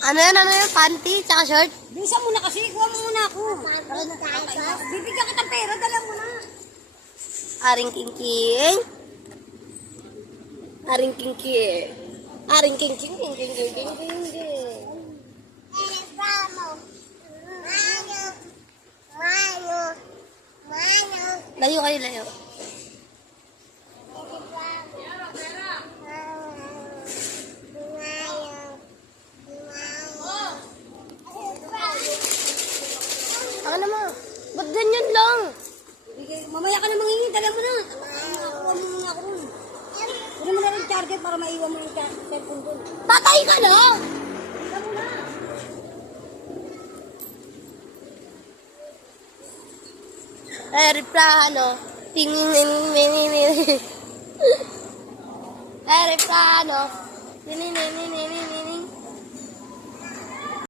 Ano yung panty, tsaka short? Bisa mo na kasi, kuha mo muna ako. Bibigyan kitang pera, dala mo na. Aring kingking. Aring kingking. Aring kingking, kingking, kingking, kingking. Layo kayo, layo. Ano mo? Ba't ganyan lang? Mamaya ka na mangingi, dala mo na. Kuha mo muna ako ron. Kuha mo na rin charger para maiwan mo yung cellphone doon. Tatay ka na! Dala mo na. Aeroplano. Tingin. Aeroplano. Nini.